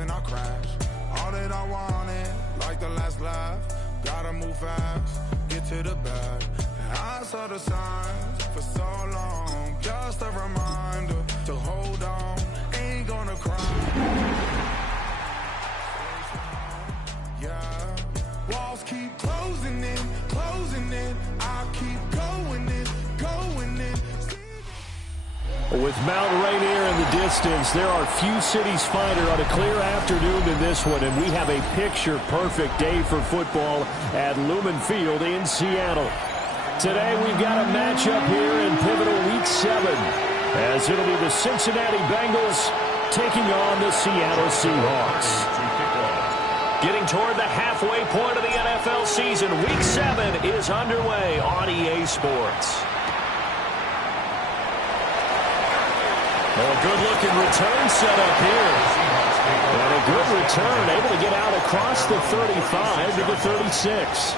when I crash. All that I wanted, like the last laugh. Gotta move fast, get to the bag. And I saw the signs for so long. Just a reminder to hold on. Ain't gonna cry. Yeah. Walls keep closing in, closing in. I keep going in, going in. With Mount Rainier in the distance, there are few cities finer on a clear afternoon than this one, and we have a picture-perfect day for football at Lumen Field in Seattle. Today we've got a matchup here in pivotal Week 7, as it'll be the Cincinnati Bengals taking on the Seattle Seahawks. Getting toward the halfway point of the NFL season, Week 7 is underway on EA Sports. A good-looking return set up here. And a good return, able to get out across the 35 to the 36.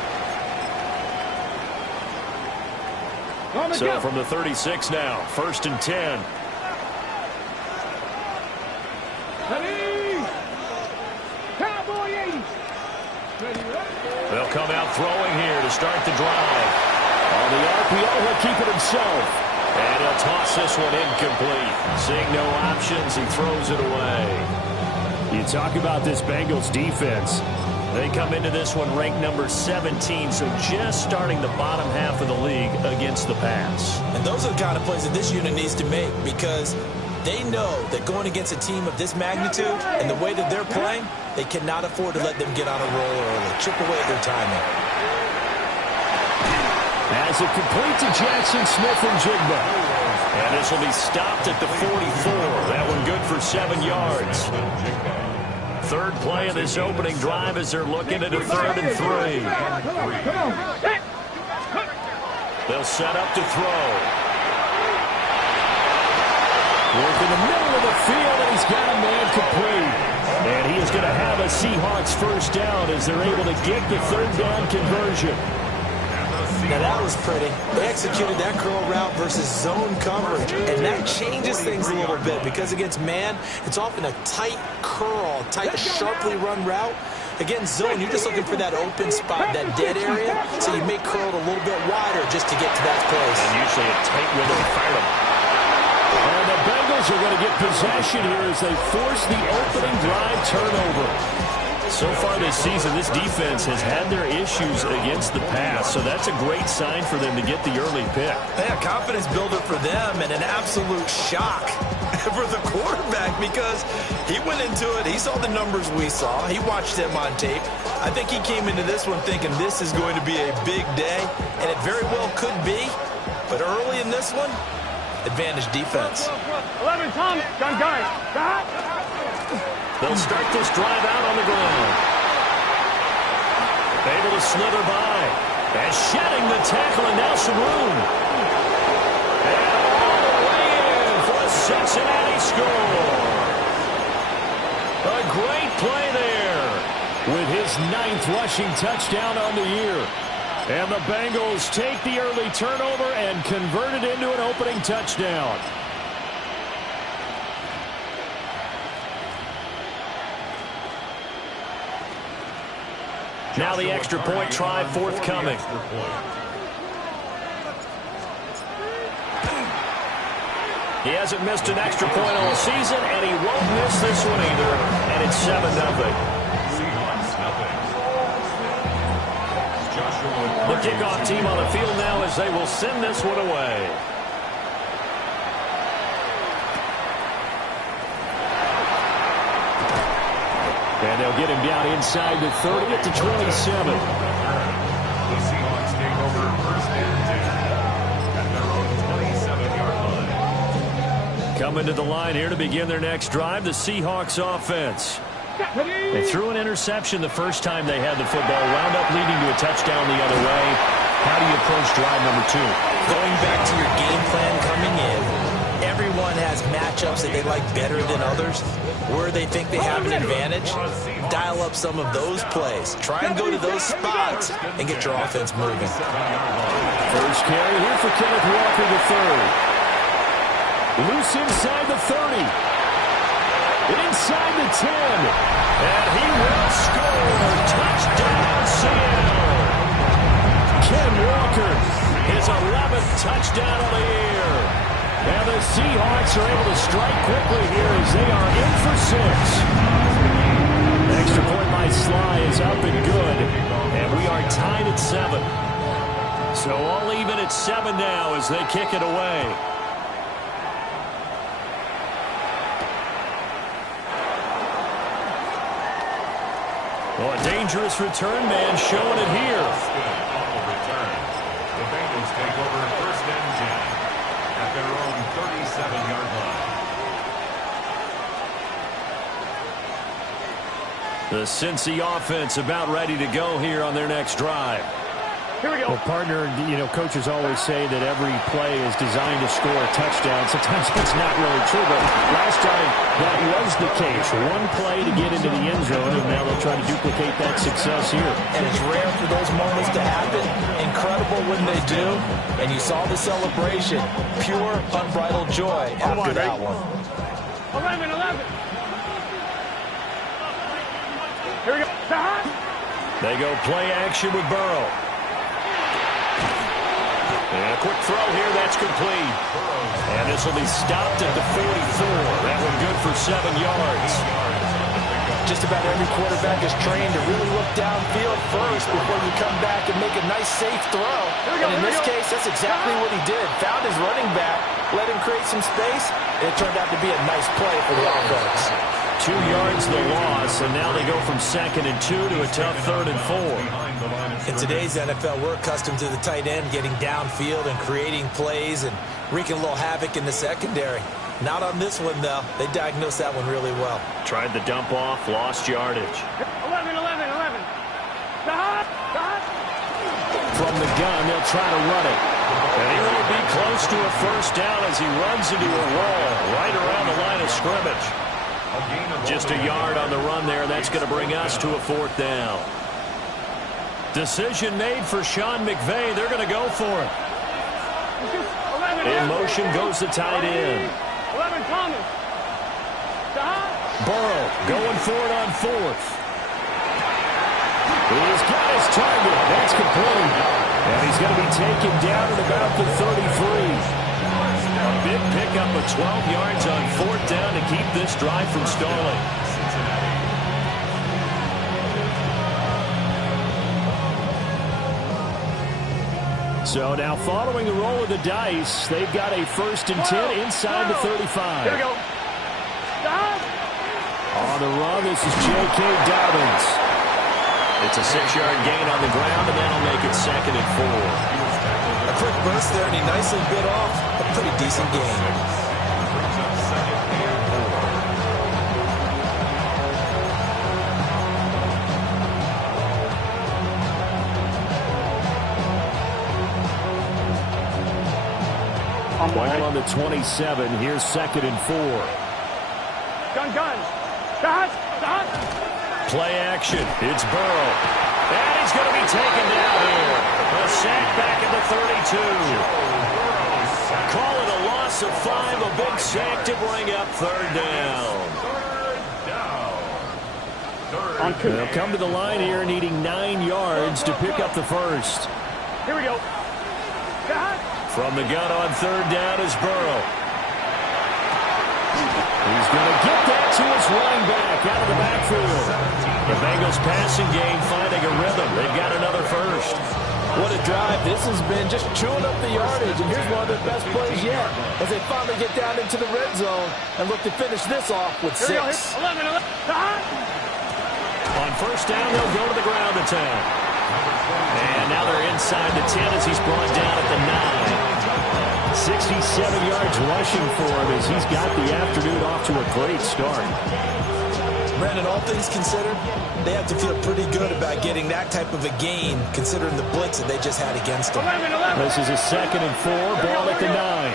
So from the 36 now, 1st and 10. They'll come out throwing here to start the drive. On the RPO, he'll keep it himself. And he'll toss this one incomplete. Seeing no options, he throws it away. You talk about this Bengals defense. They come into this one ranked number 17, so just starting the bottom half of the league against the pass. And those are the kind of plays that this unit needs to make, because they know that going against a team of this magnitude and the way that they're playing, they cannot afford to let them get on a roll early, chip away at their timing. As it complete to Jackson Smith and Jigba. And this will be stopped at the 44. That one good for 7 yards. Third play of this opening drive as they're looking at a 3rd and 3. They'll set up to throw. Work in the middle of the field, and he's got a man complete. And he is going to have a Seahawks first down as they're able to get the 3rd down conversion. Now that was pretty. They executed that curl route versus zone coverage, and that changes things a little bit, because against man, it's often a tight curl, tight, sharply run route. Against zone, you're just looking for that open spot, that dead area, so you make curl a little bit wider just to get to that place. And usually a tight window to fire them. And the Bengals are going to get possession here as they force the opening drive turnover. So far this season, this defense has had their issues against the pass, so that's a great sign for them to get the early pick. Yeah, confidence builder for them, and an absolute shock for the quarterback, because he went into it, he saw the numbers we saw, he watched them on tape. I think he came into this one thinking this is going to be a big day, and it very well could be, but early in this one, advantage defense. 11, Tom, gun guys. They'll start this drive out on the ground. Able to slither by. And shedding the tackle, and now some room. And all the way in for a Cincinnati score. A great play there with his 9th rushing touchdown on the year. And the Bengals take the early turnover and convert it into an opening touchdown. Now the extra point try forthcoming. He hasn't missed an extra point all season, and he won't miss this one either. And it's 7-0. The kickoff team on the field now as they will send this one away. And they'll get him down inside the 30 at the 27. The Seahawks take over 1st and 10 at their own 27-yard line. Coming to the line here to begin their next drive, the Seahawks offense. They threw an interception the first time they had the football, wound up leading to a touchdown the other way. How do you approach drive number 2? Going back to your game plan coming in, everyone has matchups that they like better than others, where they think they have an advantage. Dial up some of those plays. Try and go to those spots and get your offense moving. First carry here for Kenneth Walker III. Loose inside the 30. inside the 10. And he will score. Touchdown, Seattle. Ken Walker, his 11th touchdown of the year. And the Seahawks are able to strike quickly here as they are in for 6. Extra point by Sly is up and good. And we are tied at 7. So all even at 7 now as they kick it away. Well, a dangerous return man showing it here. Return. The Bengals take over first and 10 at their own 37-yard line. The Cincy offense about ready to go here on their next drive. Here we go. Well, partner, coaches always say that every play is designed to score a touchdown. Sometimes it's not really true, but last time that was the case. One play to get into the end zone, and now they'll try to duplicate that success here. And it's rare for those moments to happen. Incredible when they do. And you saw the celebration. Pure, unbridled joy after that one. 11. Here we go. They go play action with Burrow. And a quick throw here, that's complete. And this will be stopped at the 44. That one good for 7 yards. Just about every quarterback is trained to really look downfield first before you come back and make a nice, safe throw. And in this case, that's exactly what he did. Found his running back, let him create some space, and it turned out to be a nice play for the offense. 2 yards the loss, and now they go from 2nd and 2 to a tough 3rd and 4. In today's NFL, we're accustomed to the tight end getting downfield and creating plays and wreaking a little havoc in the secondary. Not on this one, though. They diagnosed that one really well. Tried the dump off, lost yardage. 11. From the gun, they'll try to run it. And he will be close to a first down as he runs into a wall right around the line of scrimmage. Just a yard on the run there. That's going to bring us to a 4th down. Decision made for Sean McVay. They're going to go for it. In motion goes the tight end. 11, Thomas. Burrow going for it on 4th. He's got his target. That's complete. And he's going to be taken down at about the 33. A big pickup of 12 yards on 4th down to keep this drive from stalling. So now following the roll of the dice, they've got a 1st and 10 inside the 35. Here we go. On the run, this is J.K. Dobbins. It's a 6-yard gain on the ground, and that'll make it 2nd and 4. A quick burst there, and he nicely bit off a pretty decent game. While on the 27, here's 2nd and 4. Gun. Play action. It's Burrow. And he's going to be taken down here. A sack back at the 32. Call it a loss of 5. A big sack to bring up 3rd down. They'll come to the line here needing 9 yards to pick up the 1st. Here we go. From the gun on 3rd down is Burrow. He's going to get that to his running back out of the backfield. The Bengals passing game finding a rhythm. They've got another 1st. What a drive. This has been just chewing up the yardage, and here's one of their best plays yet as they finally get down into the red zone and look to finish this off with 6. 11. On 1st down, they'll go to the ground attack. And now they're inside the 10 as he's brought down at the 9. 67 yards rushing for him as he's got the afternoon off to a great start. Brandon, all things considered, they have to feel pretty good about getting that type of a gain considering the blitz that they just had against them. 11. This is a 2nd and 4, ball at the 9.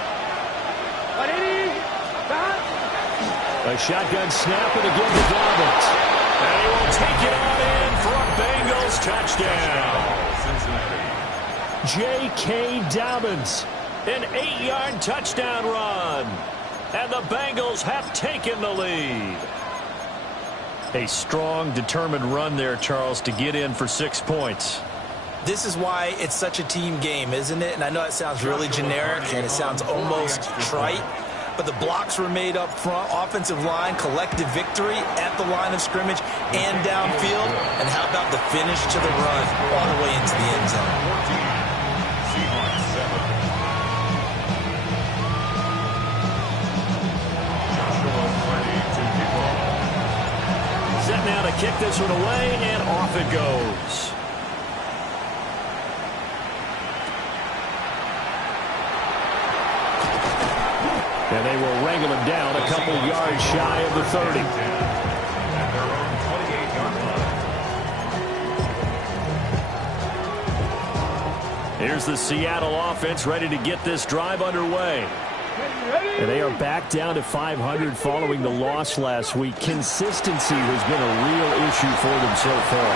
A shotgun snap and again to Dobbins. And he will take it on in for a Bengals touchdown. J.K. Dobbins, an 8-yard touchdown run. And the Bengals have taken the lead. A strong, determined run there, Charles, to get in for 6 points. This is why it's such a team game, isn't it? And I know it sounds really generic and it sounds almost trite, but the blocks were made up front, offensive line, collective victory at the line of scrimmage and downfield. And how about the finish to the run all the way into the end zone? 14, Seahawks 7. Joshua ready to kick off. Set now to kick this one away, and off it goes. And they will wrangle him down a couple yards shy of the 30. At their own 28-yard line. Here's the Seattle offense ready to get this drive underway. And they are back down to 500 following the loss last week. Consistency has been a real issue for them so far.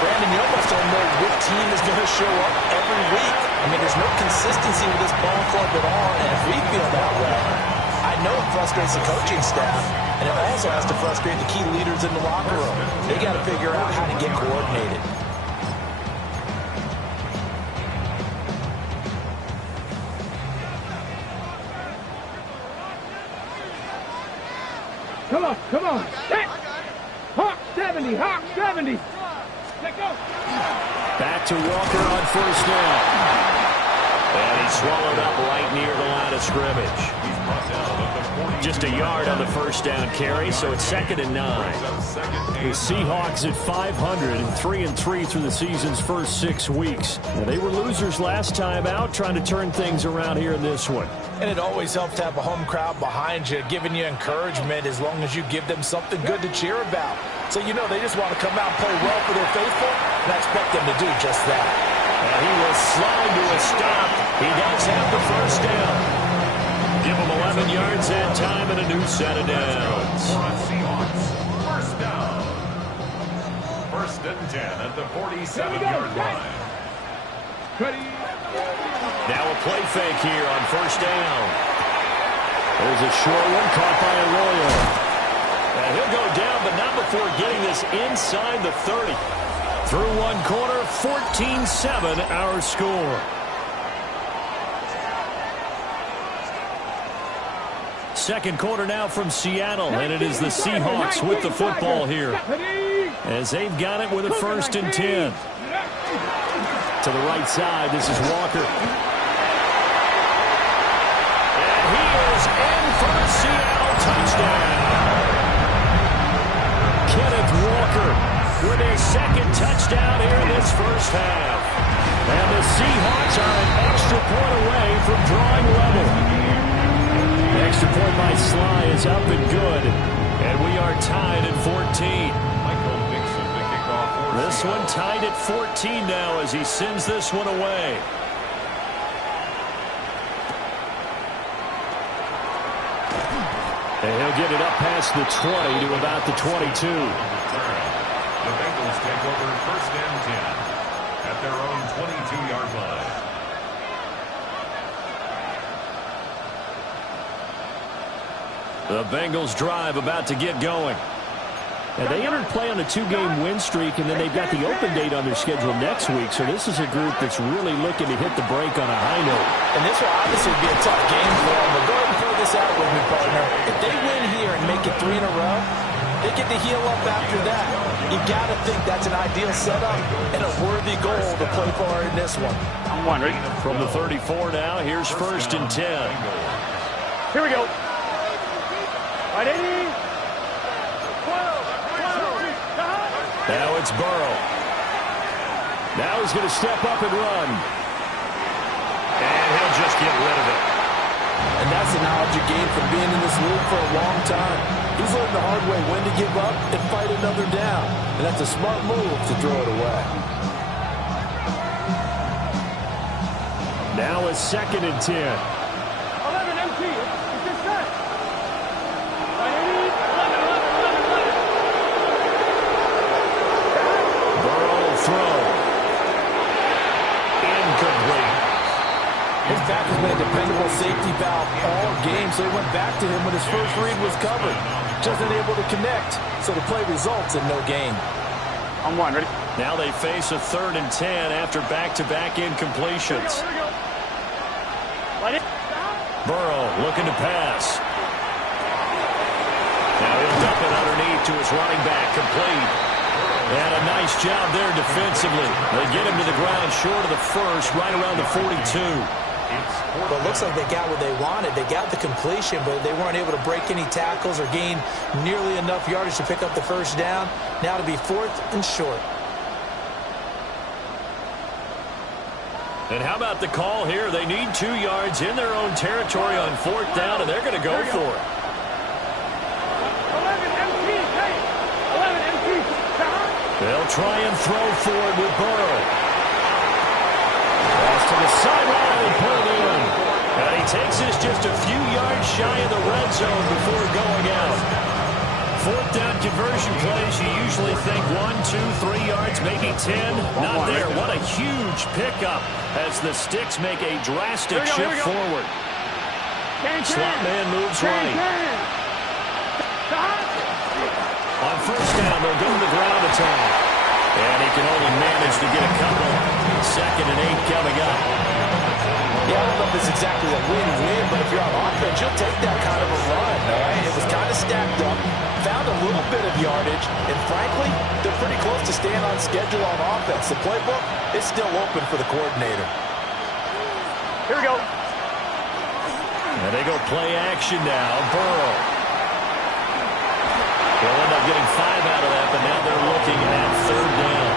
Brandon, you almost don't know what team is going to show up every week. I mean, there's no consistency with this ball club at all, and if we feel that way, I know it frustrates the coaching staff, and it also has to frustrate the key leaders in the locker room. They got to figure out how to get coordinated. Come on. Set. Hawk 70, Hawk 70. Let go. Back to Walker on first down. And he's swallowed up right near the line of scrimmage. He's brought down at the 40. Just a yard on the first down carry, so it's 2nd and 9. The Seahawks at 500 and 3-3 through the season's first 6 weeks. Now, they were losers last time out, trying to turn things around here in this one. And it always helps to have a home crowd behind you, giving you encouragement as long as you give them something good to cheer about. So you know they just want to come out and play well for their faithful, and I expect them to do just that. And he will slide to a stop. He does have the first down. Give him 11 yards that time and a new set of downs. Seahawks. First down. 1st and 10 at the 47-yard line. Now a play fake here on first down. There's a short one caught by Arroyo. And he'll go down, but not before getting this inside the 30. Through one quarter, 14-7 our score. Second quarter now from Seattle, and it is the Seahawks with the football here, as they've got it with a 1st and 10. To the right side, this is Walker. And he is in for the Seattle touchdown. Kenneth Walker with his 2nd touchdown here in this first half. And the Seahawks are an extra point away from drawing level. The extra point by Sly is up and good. And we are tied at 14. This one tied at 14 now as he sends this one away. And he'll get it up past the 20 to about the 22. The Bengals take over 1st and 10 at their own 22-yard line. The Bengals drive about to get going. And they entered play on a 2-game win streak, and then they've got the open date on their schedule next week. So this is a group that's really looking to hit the break on a high note. And this will obviously be a tough game for them. But go ahead and throw this out with me, partner. If they win here and make it 3 in a row, they get to heal up after that. You got to think that's an ideal setup and a worthy goal to play for in this one. I'm wondering. From the 34 now, here's 1st and 10. Here we go. Ready? Now it's Burrow. Now he's going to step up and run. And he'll just get rid of it. And that's the knowledge you gain from being in this league for a long time. He's learned the hard way when to give up and fight another down. And that's a smart move to throw it away. Now it's 2nd and 10. 11 empty. It's just set. His back has been a dependable safety valve all game, so he went back to him when his first read was covered. Just unable to connect, so the play results in no gain. On one, ready? Now they face a 3rd and 10 after back-to-back incompletions. Burrow looking to pass. Now he'll dump it underneath to his running back, complete. And a nice job there defensively. They get him to the ground short of the first, right around the 42. Well, it looks like they got what they wanted. They got the completion, but they weren't able to break any tackles or gain nearly enough yardage to pick up the first down. Now to be 4th and short. And how about the call here? They need 2 yards in their own territory on 4th down, and they're going to go for it. 11 MT, hey! 11 MT. They'll try and throw for it with Burrow. Pass to the sideline and put it in. And he takes this just a few yards shy of the red zone before going out. 4th down conversion plays, you usually think 1, 2, 3 yards, maybe 10. Not there. What a huge pickup as the Sticks make a drastic shift forward. Slot man moves right. On 1st down, they'll go to the ground attack. And he can only manage to get a couple. 2nd and 8 coming up. Yeah, I don't know if it's exactly a win-win, but if you're on offense, you'll take that kind of a run, all right? It was kind of stacked up, found a little bit of yardage, and frankly, they're pretty close to staying on schedule on offense. The playbook is still open for the coordinator. Here we go. And they go play action now. Burrow. They'll end up getting 5 out of that, but now they're looking at 3rd down.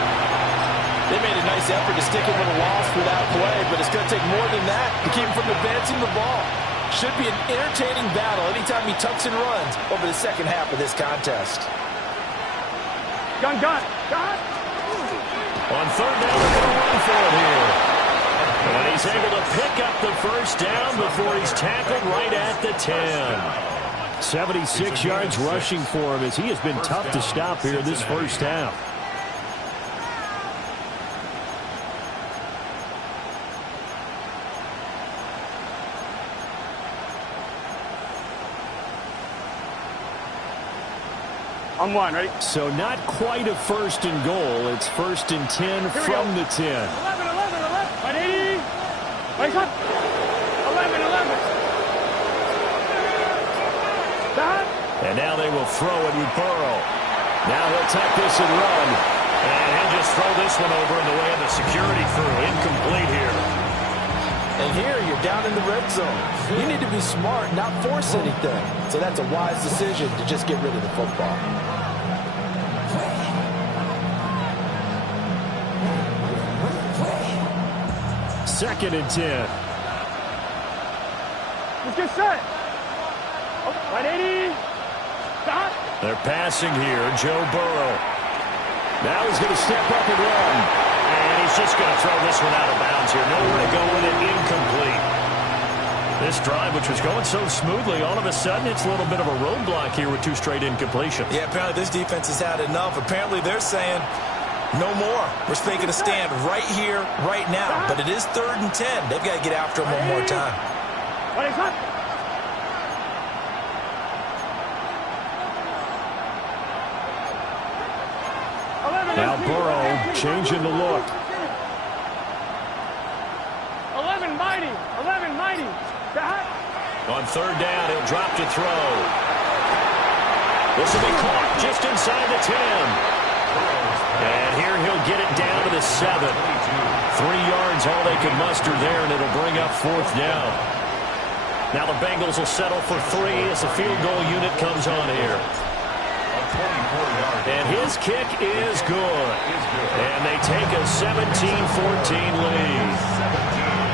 They made a nice effort to stick him with a loss for that play, but it's going to take more than that to keep him from advancing the ball. Should be an entertaining battle anytime he tucks and runs over the second half of this contest. Gun. On 3rd down, they're going to run for it here. And he's able to pick up the first down before he's tackled right at the 10. 76 yards rushing for him as he has been tough to stop here this first half. On one, ready? So not quite a 1st and goal. It's 1st and 10 from the 10. 11. 180. Wait up. 11. Stop. And now they will throw it with Burrow. Now he'll take this and run. And he'll just throw this one over in the way of the security crew. Incomplete here. And here you're down in the red zone. You need to be smart, not force anything. So that's a wise decision to just get rid of the football. 2nd and 10. Let's get set. 180. Stop. They're passing here. Joe Burrow. Now he's going to step up and run. And he's just going to throw this one out of bounds here. Nowhere to go with it. Incomplete. This drive, which was going so smoothly, all of a sudden it's a little bit of a roadblock here with 2 straight incompletions. Yeah, apparently this defense has had enough. Apparently they're saying no more. We're making a stand right here, right now. But it is 3rd and 10. They've got to get after him one more time. What is up? Now Burrow changing the look. 11 mighty. Stop. On 3rd down, he'll drop to throw. This will be caught just inside the 10. And here he'll get it down to the 7. 3 yards, all they could muster there, and it'll bring up 4th down. Now the Bengals will settle for 3 as the field goal unit comes on here. And his kick is good. And they take a 17-14 lead.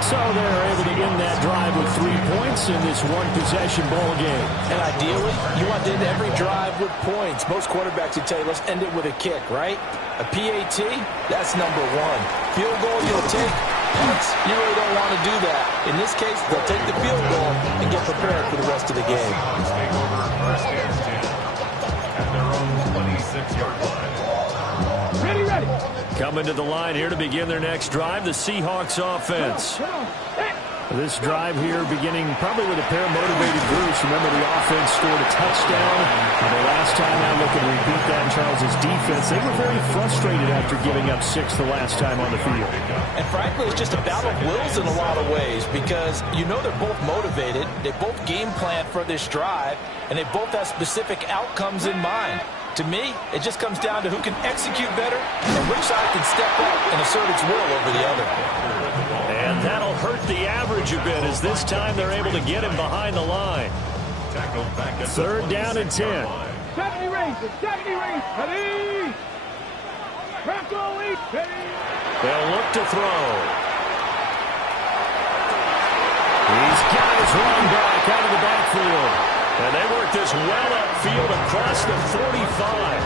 So they're able to end that drive with 3 points in this one-possession ball game. And ideally, you want to end every drive with points. Most quarterbacks would tell you, let's end it with a kick, right? A PAT, that's number 1. Field goal, you'll take. You really don't want to do that. In this case, they'll take the field goal and get prepared for the rest of the game. Take over 1st and 10 at their own 26-yard line. Ready. Coming to the line here to begin their next drive, the Seahawks offense. This drive here beginning probably with a pair of motivated groups. Remember, the offense scored a touchdown. The last time out, looking to repeat that in Charles' defense. They were very frustrated after giving up 6 the last time on the field. And frankly, it's just a battle of wills in a lot of ways because you know they're both motivated. They both game plan for this drive, and they both have specific outcomes in mind. To me, it just comes down to who can execute better and which side can step up and assert its will over the other. And that'll hurt the average a bit as this time they're able to get him behind the line. 3rd down and 10. 70 races, 70 races. Ready? Rocco, ready. They'll look to throw. He's got his run back out of the backfield. And they work this well upfield across the 45.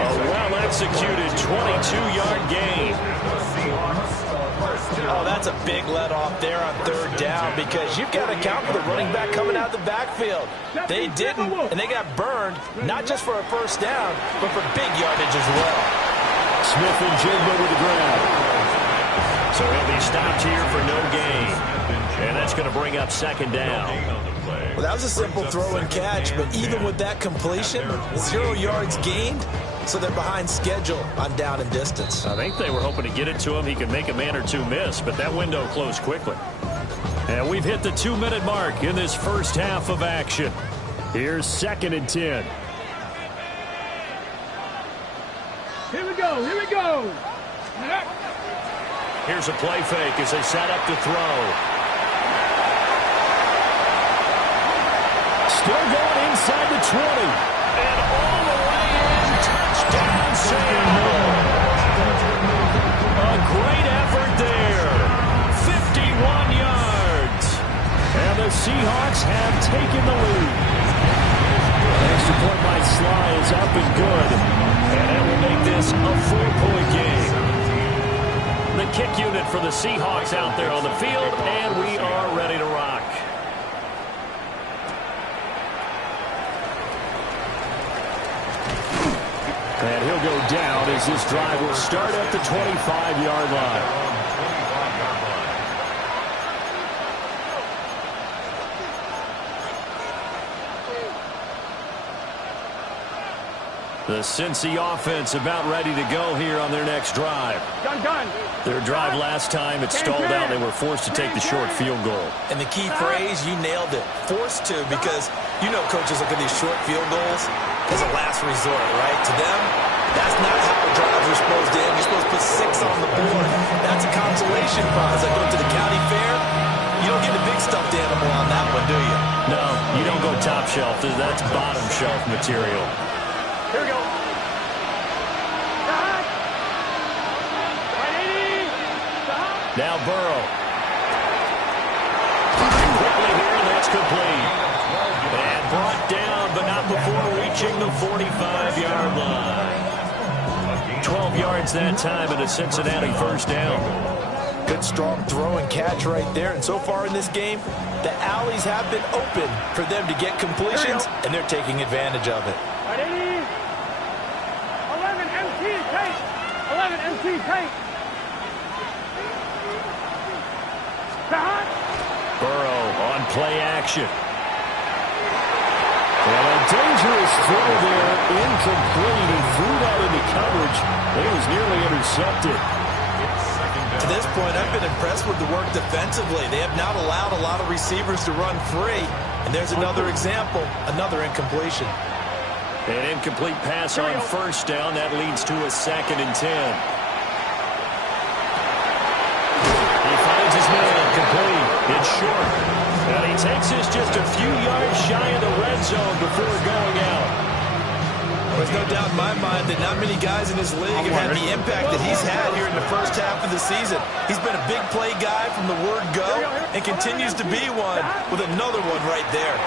A well-executed 22-yard gain. Oh, that's a big let-off there on 3rd down because you've got to account for the running back coming out of the backfield. They didn't, and they got burned, not just for a 1st down, but for big yardage as well. Smith and Jigba with the grab. So he'll be stopped here for no gain. And that's going to bring up 2nd down. Well, that was a simple throw and catch, but even with that completion, 0 yards gained, so they're behind schedule on down and distance. I think they were hoping to get it to him. He could make a man or two miss, but that window closed quickly. And we've hit the 2-minute mark in this first half of action. Here's 2nd and 10. Here we go, here we go. Here's a play fake as they set up to throw. Still going inside the 20. And all the way in. Touchdown, Seattle. A great effort there. 51 yards. And the Seahawks have taken the lead. Extra point by Sly is up and good. And that will make this a 4-point game. The kick unit for the Seahawks out there on the field. And we are ready to rock. And he'll go down as this drive will start at the 25-yard line. The Cincy offense about ready to go here on their next drive. Gun. Their drive last time, it stalled out. They were forced to take the short field goal. And the key phrase, you nailed it. Forced to, because you know coaches look at these short field goals as a last resort, right? To them, that's not how the drives are supposed to end. You're supposed to put 6 on the board. That's a consolation prize. I go to the county fair. You don't get a big stuffed animal on that one, do you? No, you don't go top shelf. That's bottom shelf material. Here we go. Now Burrow. Quickly here, and that's complete. And brought down, but not before reaching the 45-yard line. 12 yards that time and a Cincinnati 1st down. Good strong throw and catch right there. And so far in this game, the alleys have been open for them to get completions, and they're taking advantage of it. 11 MT take. 11 MT take. Burrow on play action. And a dangerous throw there, incomplete. He threw that into coverage. It was nearly intercepted. To this point, I've been impressed with the work defensively. They have not allowed a lot of receivers to run free. And there's another example, another incompletion. An incomplete pass on 1st down. That leads to a 2nd and 10. He finds his man, complete. It's short. And he takes this just a few yards shy of the red zone before going out. There's no doubt in my mind that not many guys in this league have had the impact that he's had here in the first half of the season. He's been a big play guy from the word go and continues to be one with another one right there.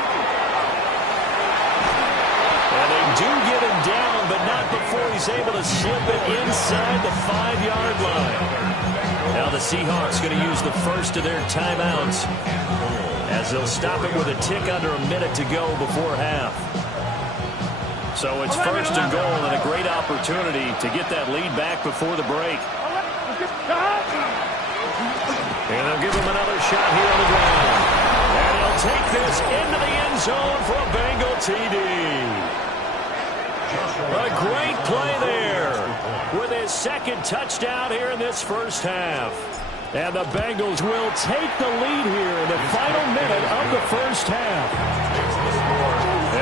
And they do get him down, but not before he's able to slip it inside the 5-yard line. Now the Seahawks going to use the first of their timeouts as they'll stop it with a tick under a minute to go before half. So it's 1st and goal and a great opportunity to get that lead back before the break. And they'll give him another shot here on the ground. And he'll take this into the end zone for a Bengal TD. A great play there with his second touchdown here in this first half. And the Bengals will take the lead here in the final minute of the first half.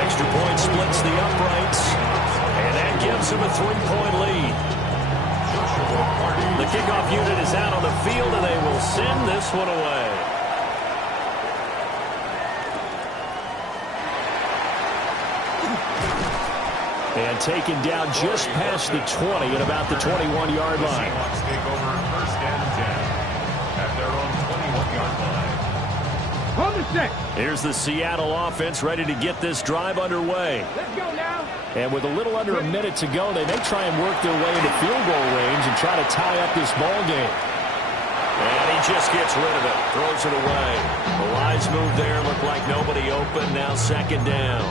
Extra point splits the uprights, and that gives them a 3-point lead. The kickoff unit is out on the field, and they will send this one away. And taken down just past the 20 at about the 21-yard line. Seahawks take over first and 10 at their own 21-yard line. Hold the set. Here's the Seattle offense ready to get this drive underway. Let's go now. And with a little under a minute to go, they may try and work their way into field goal range and try to tie up this ball game. And he just gets rid of it, throws it away. The wise move there, looked like nobody open, now second down.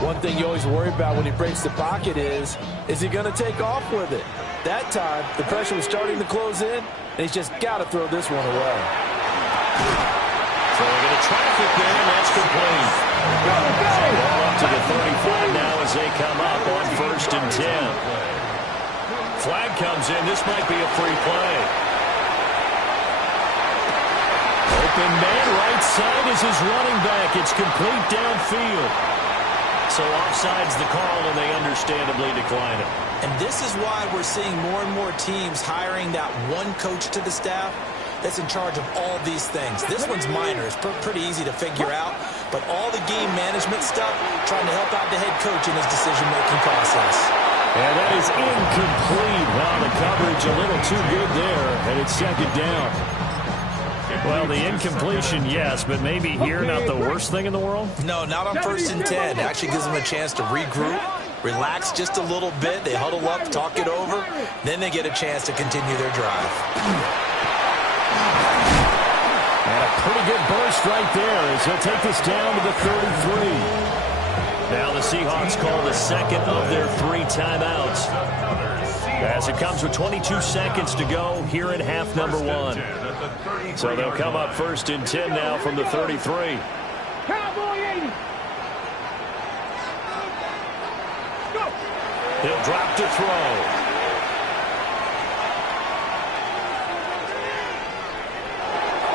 One thing you always worry about when he breaks the pocket is he going to take off with it? That time, the pressure was starting to close in, and he's just got to throw this one away. Throwing into traffic there, and that's complete. Ball up to the 35 now as they come up on first and 10. Flag comes in. This might be a free play. Open man, right side is his running back. It's complete downfield. So offside's the call, and they understandably decline it. And this is why we're seeing more and more teams hiring that one coach to the staff that's in charge of all these things. This one's minor. It's pretty easy to figure out. But all the game management stuff, trying to help out the head coach in his decision-making process. And that is incomplete. Well, the coverage a little too good there, and it's second down. Well, the incompletion, yes, but maybe here not the worst thing in the world? No, not on first and 10. It actually gives them a chance to regroup, relax just a little bit. They huddle up, talk it over. Then they get a chance to continue their drive. And a pretty good burst right there as he'll take this down to the 33. Now the Seahawks call the second of their 3 timeouts, as it comes with 22 seconds to go here in half number 1. So they'll come up first and 10 now from the 33. Cowboy 80. Go. He'll drop to throw.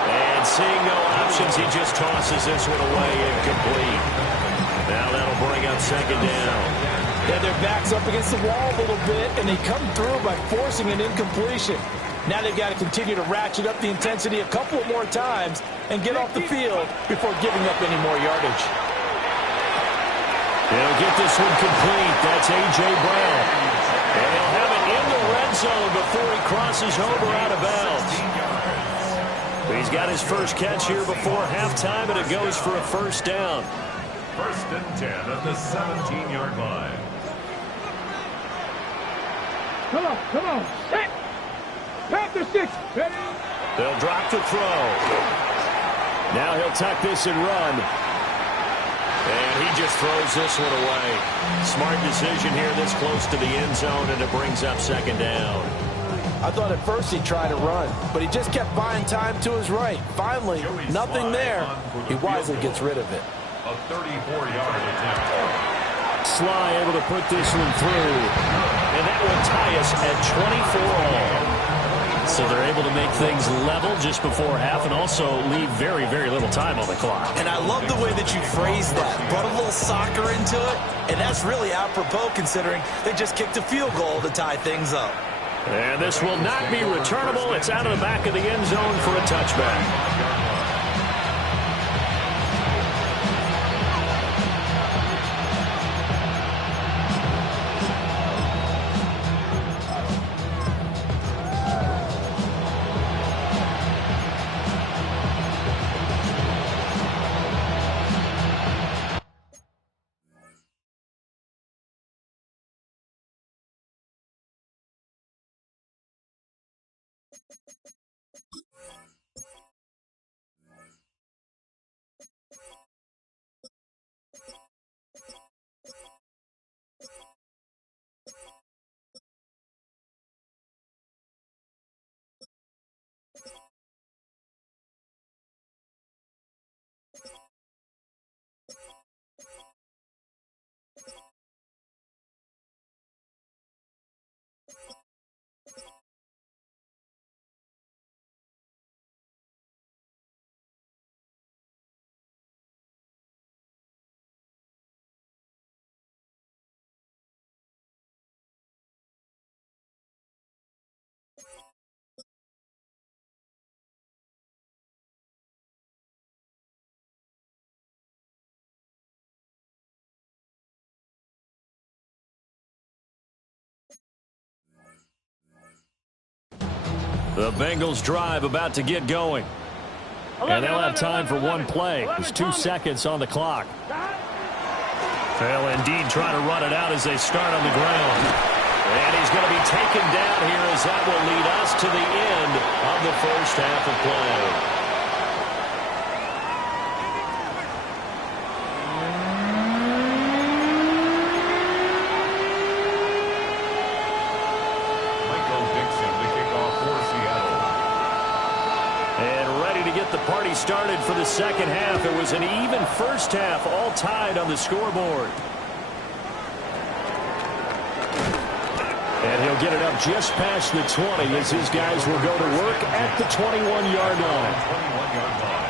And seeing no options, he just tosses this one away, incomplete. Now that'll bring up second down. Yeah, their back's up against the wall a little bit, and they come through by forcing an incompletion. Now they've got to continue to ratchet up the intensity a couple more times and get off the field before giving up any more yardage. They'll get this one complete. That's A.J. Brown. And he'll have it in the red zone before he crosses over out of bounds. He's got his first catch here before halftime, and it goes for a first down. First and 10 at the 17-yard line. Come on. Set. Panther 6. Ready. They'll drop to throw. Now he'll tuck this and run. And he just throws this one away. Smart decision here this close to the end zone, and it brings up second down. I thought at first he'd try to run, but he just kept buying time to his right. Finally, nothing there. He wisely gets rid of it. A 34-yard attempt. Sly able to put this one through. And that will tie us at 24 all. So they're able to make things level just before half and also leave very, very little time on the clock. And I love the way that you phrase that. Brought a little soccer into it, and that's really apropos considering they just kicked a field goal to tie things up. And this will not be returnable. It's out of the back of the end zone for a touchback. The Bengals drive about to get going. And they'll have time for one play. There's 2 seconds on the clock. They'll indeed try to run it out as they start on the ground. And he's going to be taken down here as that will lead us to the end of the first half of play. The party started for the second half. It was an even first half, all tied on the scoreboard. And he'll get it up just past the 20 as his guys will go to work at the 21-yard line. 21-yard line.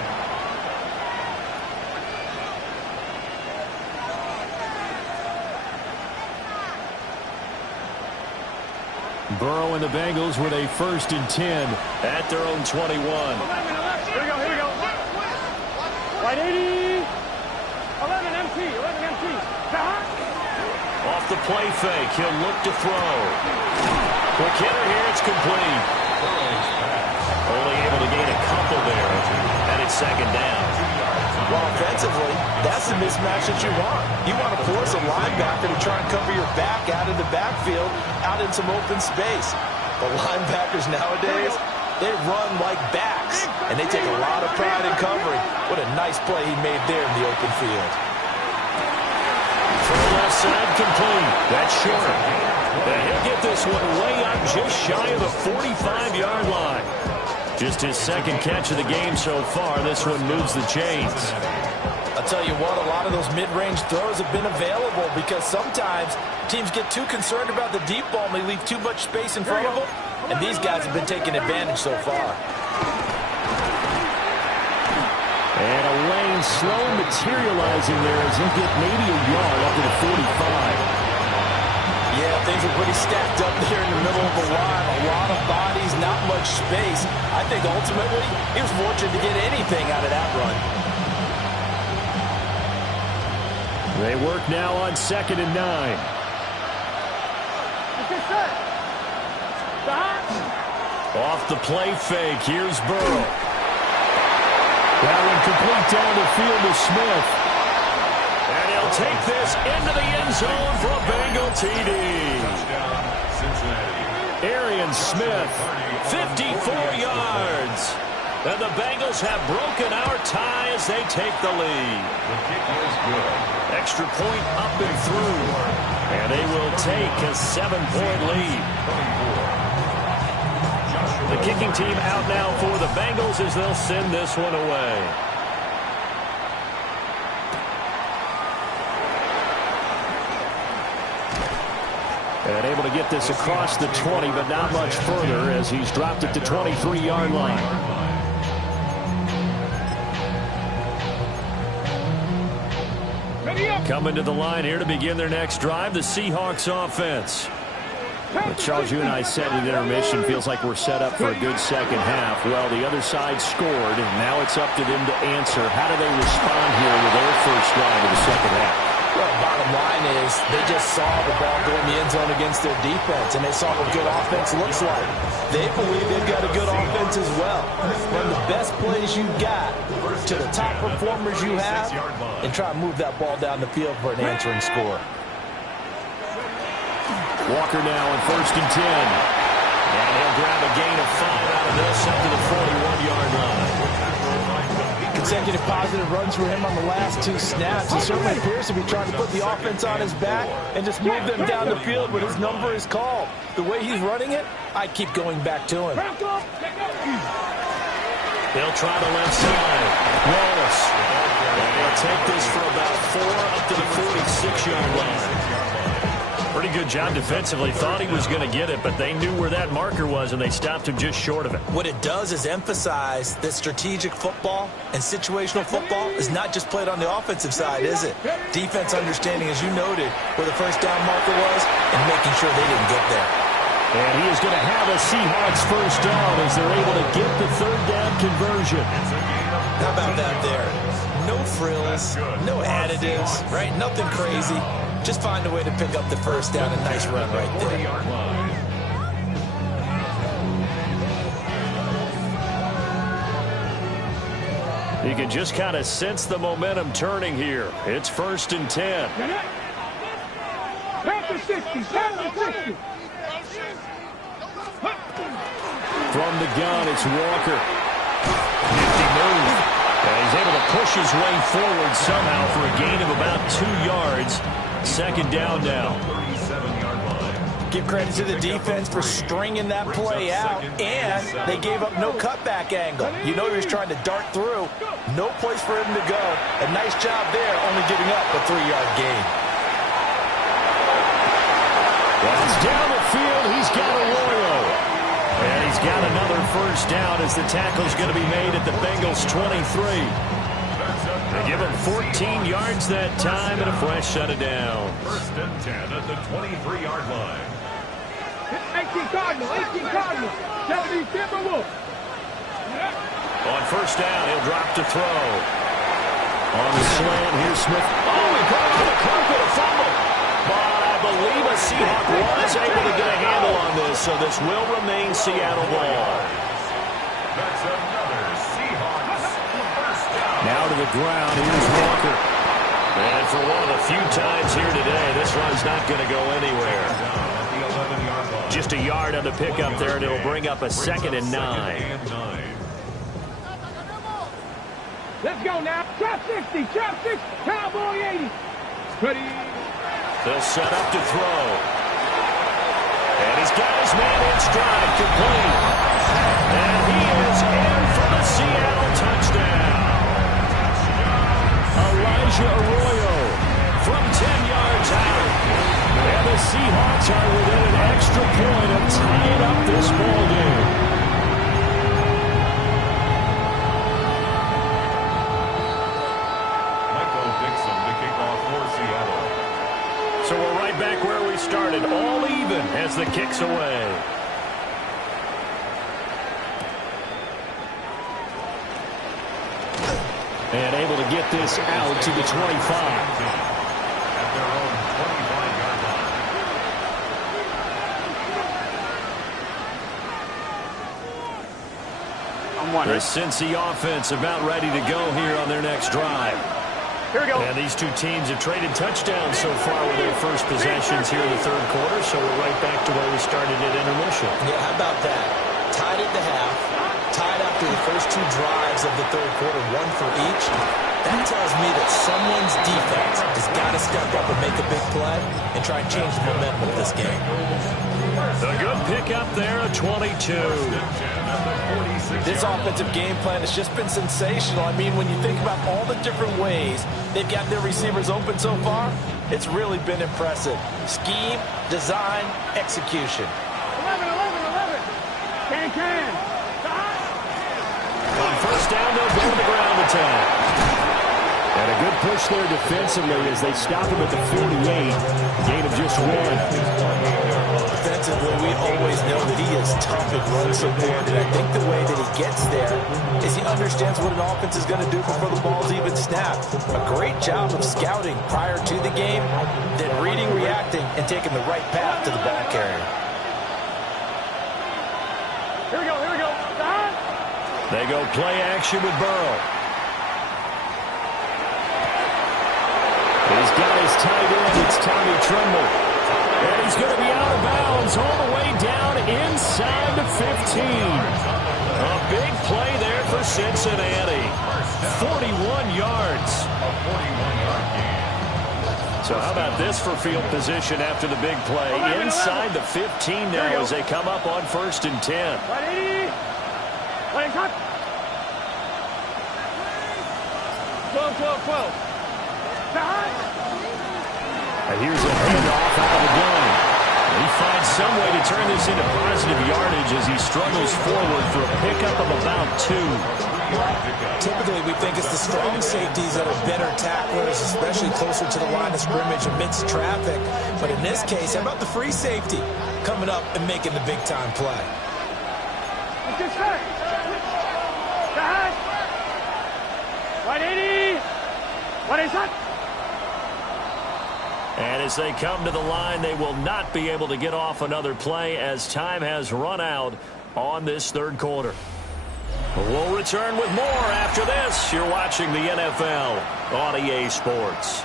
Burrow and the Bengals with a 1st and 10 at their own 21. Here we go. White 80. 11 MT. Off the play fake, he'll look to throw. Quick hitter here, it's complete. Only able to gain a couple there, and it's 2nd down. Well, offensively, that's the mismatch that you want. You want to force a linebacker to try and cover your back out of the backfield, out in some open space. The linebackers nowadays, they run like backs, and they take a lot of pride in covering. What a nice play he made there in the open field. For the left side, complete. That's short. And he'll get this one way up just shy of the 45-yard line. Just his 2nd catch of the game so far. This one moves the chains. I'll tell you what, a lot of those mid-range throws have been available because sometimes teams get too concerned about the deep ball and they leave too much space in front of them. And these guys have been taking advantage so far. And a lane slow materializing there as he'll get maybe a yard up to the 45. Yeah, things are pretty stacked up there in the middle of the line. A lot of bodies, not much space. I think ultimately he was fortunate to get anything out of that run. They work now on 2nd and 9. Off the play fake, here's Burrow. That one complete down the field to Smith. And he'll take this into the end zone for a Bengal TD. Arian Smith, 54 yards. And the Bengals have broken our tie as they take the lead. The kick is good. Extra point up and through. And they will take a 7-point lead. The kicking team out now for the Bengals as they'll send this one away. And able to get this across the 20, but not much further as he's dropped it to 23-yard line. Coming to the line here to begin their next drive, the Seahawks offense. But Charles, you and I said in intermission, feels like we're set up for a good second half. Well, the other side scored, and now it's up to them to answer. How do they respond here with their first drive of the second half? Well, bottom line is they just saw the ball go in the end zone against their defense, and they saw what good offense looks like. They believe they've got a good offense as well. Run the best plays you got to the top performers you have, and try to move that ball down the field for an answering score. Walker now on 1st and 10. And he'll grab a gain of 5 out of this up to the 41-yard line. Consecutive positive runs for him on the last 2 snaps. He certainly appears to be trying to put the offense on his back and just move them down the field when his number is called. The way he's running it, I keep going back to him. They'll try the left side. Wallace. And they'll take this for about 4 up to the 46-yard line. Pretty good job defensively. Thought he was going to get it, but they knew where that marker was, and they stopped him just short of it. What it does is emphasize that strategic football and situational football is not just played on the offensive side, is it? Defense understanding, as you noted, where the first down marker was and making sure they didn't get there. And he is going to have a Seahawks first down as they're able to get the 3rd down conversion. How about that there? No frills, no additives, right? Nothing crazy. Just find a way to pick up the first down. A nice run right there. You can just kind of sense the momentum turning here. It's 1st and 10. Pass to 60. Pass to 60. From the gun, it's Walker. Nifty move. And he's able to push his way forward somehow for a gain of about 2 yards. 2nd down now. 37-yard line. Give credit to the defense for stringing that play out, and they gave up no cutback angle. You know he was trying to dart through. No place for him to go. A nice job there, only giving up a 3-yard gain. That's down the field. He's got Arroyo. And he's got another 1st down as the tackle's going to be made at the Bengals' 23. They give him 14 yards that time and a fresh set of downs. 1st and 10 at the 23-yard line. 18 Cardinal. 18 Cardinal. 70 Timberwolves. On 1st down, he'll drop to throw. On the slant, here's Smith. Oh, he put it on the clock with a fumble. But I believe a Seahawk was able to get a handle on this, so this will remain Seattle ball. That's another Seahawks 1st down. Now to the ground, here's Walker. And for one of the few times here today, this one's not going to go anywhere. Down at the 11-yard line. Just a yard on the pickup there, and it'll bring up a 2nd and 9. Let's go now. Trap 60. Trap 60. Cowboy 80. Ready. They'll set up to throw. And he's got his man in stride, complete. And he is in for the Seattle touchdown. Elijah Arroyo from 10 yards out. And the Seahawks are within an extra point of tying up this ball game. So we're right back where we started, all even as the kick's away. And able to get this out to the 25. At their own 25-yard line. The Cincy offense about ready to go here on their next drive. Here we go. And these two teams have traded touchdowns so far with their first possessions here in the 3rd quarter, so we're right back to where we started at intermission. Yeah, how about that? Tied at the half, tied after the first 2 drives of the 3rd quarter, 1 for each. That tells me that someone's defense has got to step up and make a big play and try and change the momentum of this game. A good pickup there, a 22. This offensive game plan has just been sensational. I mean, when you think about all the different ways they've got their receivers open so far, it's really been impressive. Scheme, design, execution. 11. Can. On 1st down, they'll go to the ground attack. And a good push there defensively as they stop him at the 48. Gain of just 1. Defensively, we always know that he is tough in run support, and I think the way that he gets there is he understands what an offense is going to do before the ball's even snapped. A great job of scouting prior to the game, then reading, reacting, and taking the right path to the ball carrier. Here we go. They go play action with Burrow. He's got his tight end. It's Tommy Tremble. And he's going to be out of bounds all the way down inside the 15. A big play there for Cincinnati. 41 yards. A 41-yard gain. So how about this for field position after the big play? Inside the 15 now as they come up on 1st and 10. 12. And here's a handoff out of the gun. He finds some way to turn this into positive yardage as he struggles forward for a pickup of about 2. Typically, we think it's the strong safeties that are better tacklers, especially closer to the line of scrimmage amidst traffic. But in this case, how about the free safety coming up and making the big-time play? What is that? And as they come to the line, they will not be able to get off another play as time has run out on this 3rd quarter. We'll return with more after this. You're watching the NFL on EA Sports.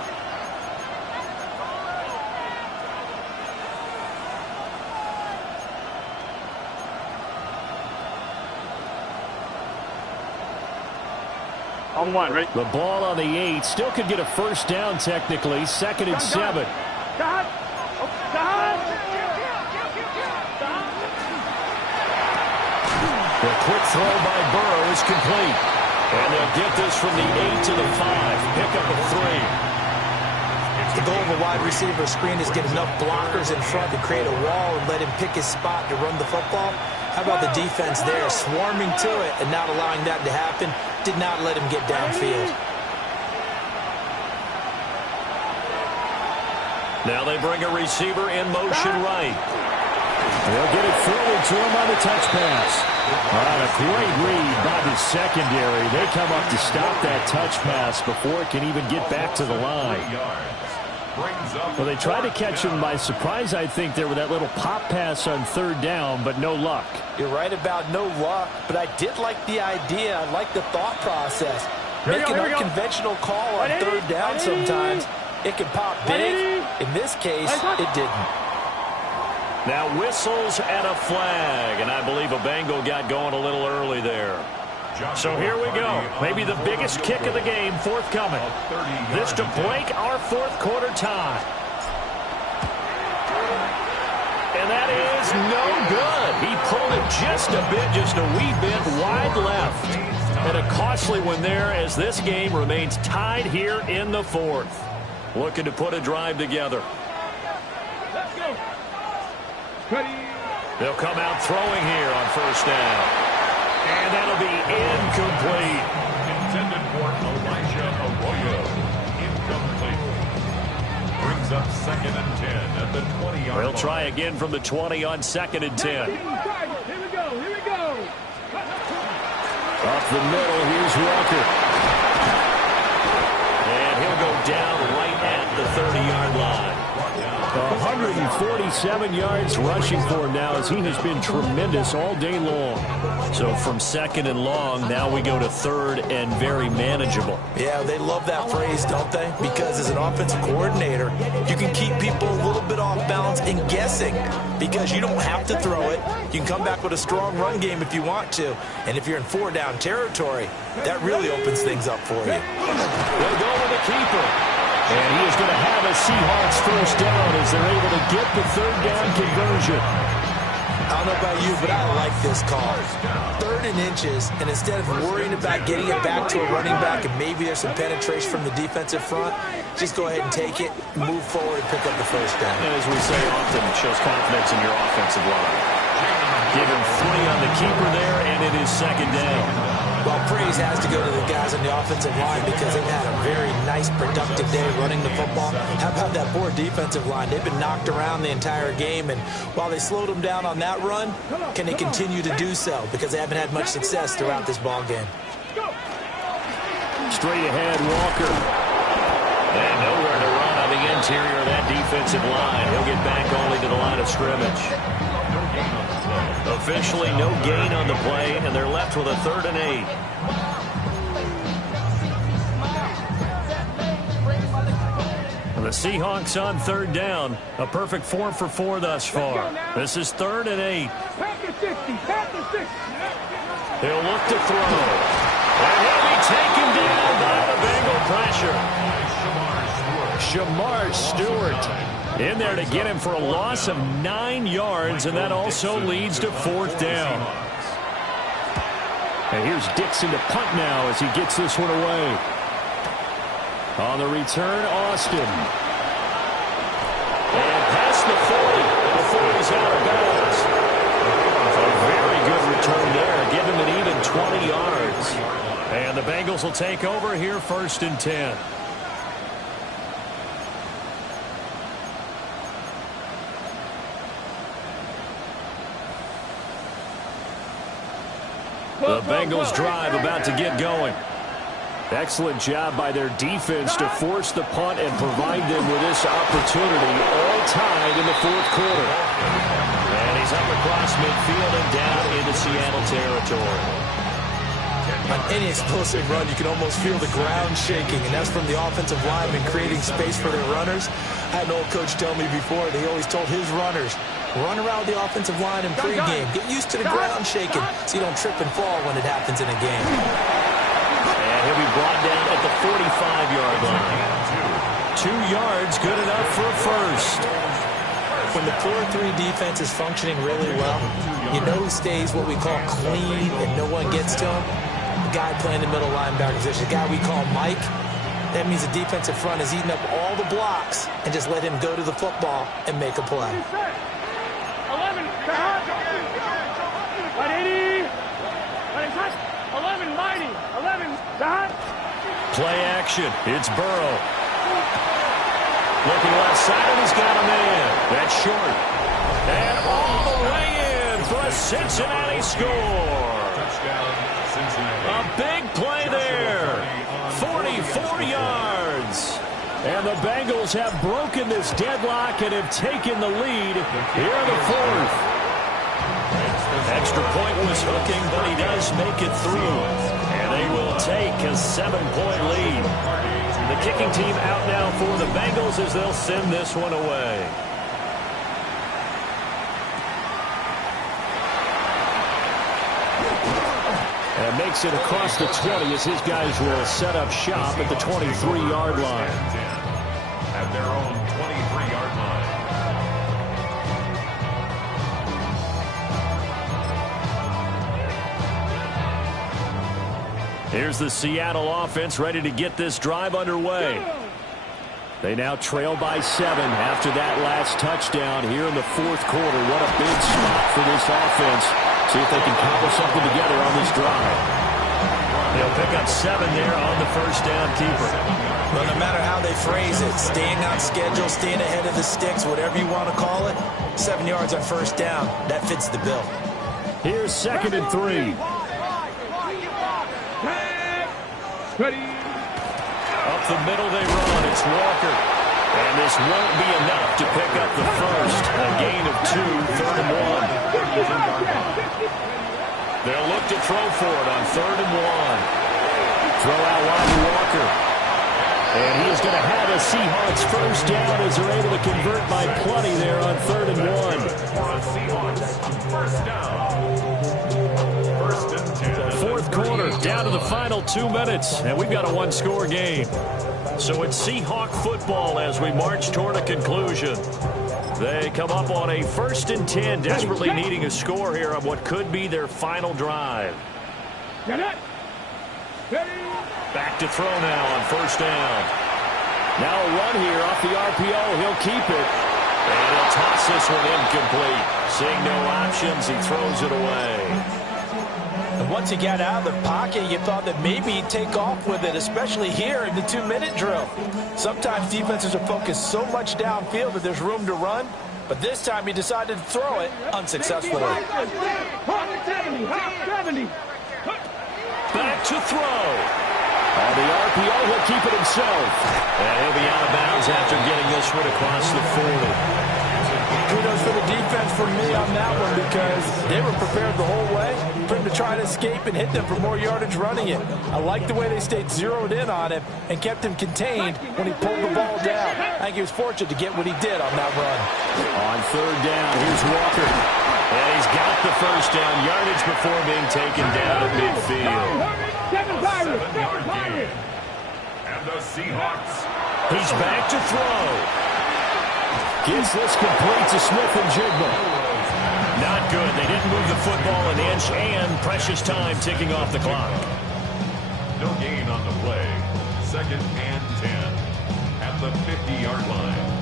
On one, right? The ball on the 8. Still could get a first down technically. 2nd and 7. God. God. The quick throw by Burrow is complete. And they'll get this from the 8 to the 5. Pickup of 3. The goal of a wide receiver screen is get enough blockers in front to create a wall and let him pick his spot to run the football. How about the defense there, swarming to it and not allowing that to happen? Did not let him get downfield. Now they bring a receiver in motion right. They'll get it forward to him on the touch pass. A great read by the secondary. They come up to stop that touch pass before it can even get back to the line. Well, they tried to catch him by surprise, I think, there with that little pop pass on 3rd down, but no luck. You're right about no luck, but I did like the idea. I like the thought process. Make an unconventional call on 3rd down sometimes. It can pop big. In this case, it didn't. Now whistles and a flag, and I believe a Bengal got going a little early there. So here we go. Maybe the biggest kick of the game forthcoming. This to break our 4th quarter tie. And that is no good. He pulled it just a bit, just a wee bit wide left. And a costly one there as this game remains tied here in the 4th. Looking to put a drive together. Let's go. They'll come out throwing here on 1st down. And that'll be incomplete. Intended for Elijah Arroyo. Incomplete. Brings up 2nd and 10 at the 20-yard line. They'll try again from the 20 on 2nd and 10. Here we go. Here we go. Up the middle, here's Walker. And he'll go down right at the 30-yard line. 147 yards rushing for him now as he has been tremendous all day long. So from 2nd and long, now we go to 3rd and very manageable. Yeah, they love that phrase, don't they? Because as an offensive coordinator, you can keep people a little bit off balance and guessing because you don't have to throw it. You can come back with a strong run game if you want to. And if you're in 4-down territory, that really opens things up for you. They'll go with the keeper. And he is going to have a Seahawks first down as they're able to get the 3rd down conversion. I don't know about you, but I like this call. 3rd and inches, and instead of worrying about getting it back to a running back and maybe there's some penetration from the defensive front, just go ahead and take it, move forward, and pick up the first down. And as we say often, it shows confidence in your offensive line. Give him 3 on the keeper there, and it is 2nd down. Well, praise has to go to the guys on the offensive line because they've had a very nice, productive day running the football. How about that poor defensive line? They've been knocked around the entire game, and while they slowed them down on that run, can they continue to do so? Because they haven't had much success throughout this ball game. Straight ahead, Walker. And nowhere to run on the interior of that defensive line. He'll get back only to the line of scrimmage. Officially no gain on the play, and they're left with a 3rd and 8. And the Seahawks on 3rd down. A perfect 4 for 4 thus far. This is 3rd and 8. They'll look to throw. And he'll be taken down by the Bengal pressure. Shamar Stewart in there to get him for a loss of 9 yards, and that also leads to 4th down. And here's Dixon to punt now as he gets this one away. On the return, Austin. And past the 40. The 40's out of bounds. A very good return there. Give him an even 20 yards. And the Bengals will take over here 1st and 10. The Bengals drive about to get going. Excellent job by their defense to force the punt and provide them with this opportunity, all tied in the 4th quarter. And he's up across midfield and down into Seattle territory. On any explosive run, you can almost feel the ground shaking, and that's from the offensive linemen creating space for their runners. I had an old coach tell me before, they always told his runners, run around the offensive line in pregame. Get used to the ground shaking so you don't trip and fall when it happens in a game. And he'll be brought down at the 45-yard line. 2 yards, good enough for a first. When the 4-3 defense is functioning really well, you know who stays what we call clean and no one gets to him? The guy playing the middle linebacker position, the guy we call Mike. That means the defensive front is eating up all the blocks and just let him go to the football and make a play. 11, 11, mighty, 11, Play action. It's Burrow. Looking left side, and he's got a man. That's short. And all the way in for a Cincinnati score. Touchdown, Cincinnati. A big play there. 44 yards. And the Bengals have broken this deadlock and have taken the lead here in the fourth. Extra point was hooking, but he does make it through. And they will take a 7-point lead. The kicking team out now for the Bengals as they'll send this one away. And makes it across the 20 as his guys will set up shop at the 23-yard line. At their own 23-yard line. Here's the Seattle offense ready to get this drive underway. They now trail by 7 after that last touchdown here in the fourth quarter. What a big spot for this offense. See if they can cobble something together on this drive. They'll pick up 7 there on the first down keeper. Well, no matter how they phrase it, staying on schedule, staying ahead of the sticks, whatever you want to call it, 7 yards on first down, that fits the bill. Here's 2nd and 3. Up the middle they run. It's Walker. And this won't be enough to pick up the first. A gain of 2, 3rd and 1. They'll look to throw for it on 3rd and 1. Throw out wide to Walker. And he is going to have a Seahawks first down as they're able to convert by plenty there on 3rd and 1. First down. First and 10. Fourth quarter, down to the final 2 minutes, and we've got a one-score game. So it's Seahawk football as we march toward a conclusion. They come up on a 1st and 10, desperately needing a score here on what could be their final drive. Back to throw now on 1st down. Now a run here off the RPO. He'll keep it. And he'll toss this one incomplete. Seeing no options, he throws it away. And once he got out of the pocket, you thought that maybe he'd take off with it, especially here in the 2-minute drill. Sometimes defenses are focused so much downfield that there's room to run, but this time he decided to throw it unsuccessfully. Back to throw. On the RPO, he'll keep it himself. And he'll be out of bounds after getting this one across the 40. Kudos for the defense for me on that one because they were prepared the whole way for him to try to escape and hit them for more yardage running it. I like the way they stayed zeroed in on him and kept him contained when he pulled the ball down. I think he was fortunate to get what he did on that run. On 3rd down, here's Walker. And he's got the first down yardage before being taken down at midfield. And the Seahawks. He's back to throw. Gets this complete to Smith and Jigba. Not good. They didn't move the football an inch, and precious time ticking off the clock. No gain on the play. 2nd and 10 at the 50-yard line.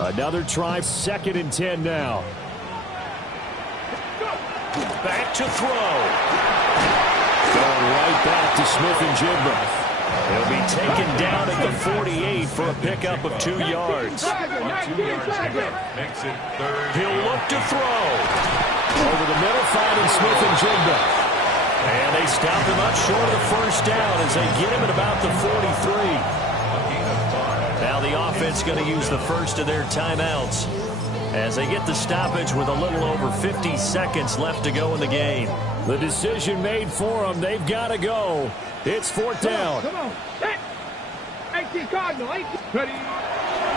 Another try, 2nd and 10 now. Back to throw. Going right back to Smith and Jigba. He'll be taken down at the 48 for a pickup of 2 yards. A 2-yard pickup makes it 3rd. He'll look to throw. Over the finding Smith and Jigba. And they stop him up short of the first down as they get him at about the 43. Now the offense going to use the first of their timeouts as they get the stoppage with a little over 50 seconds left to go in the game. The decision made for them. They've got to go. It's fourth down. Come on. 18 Cardinal. 18. Ready.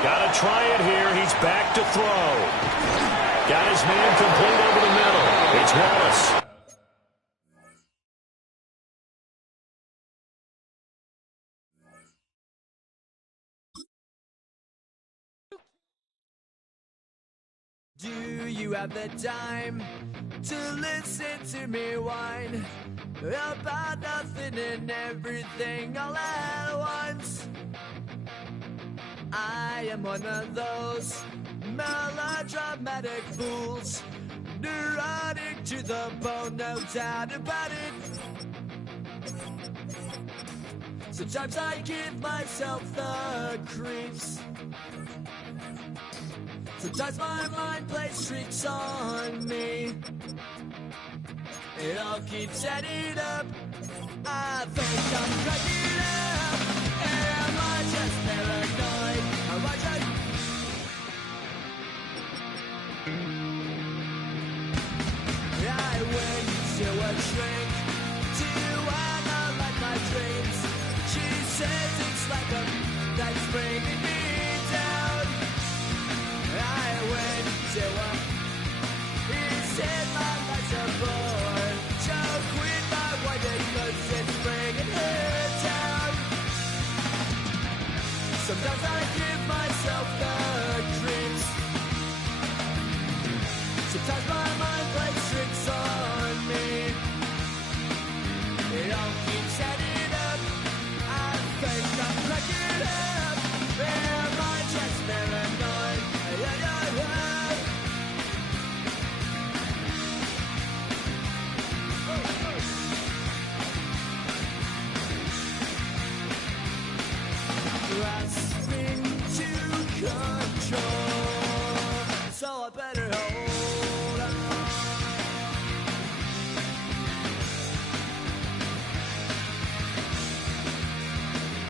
Got to try it here. He's back to throw. Got his man complete over the middle. It's Wallace. Do you have the time to listen to me whine about nothing and everything all at once? I am one of those melodramatic fools, neurotic to the bone, no doubt about it. Sometimes I give myself the creeps. Sometimes my mind plays tricks on me. It all keeps adding up. I think I'm cracking up. Am I just paranoid? Am I just... I went to a shrink to analyze my dreams. She says it's like a that's bringing me down. I went to a he said my life's a bore. So quit my wife because it's bringing her down. Sometimes I give myself the dreams. Sometimes my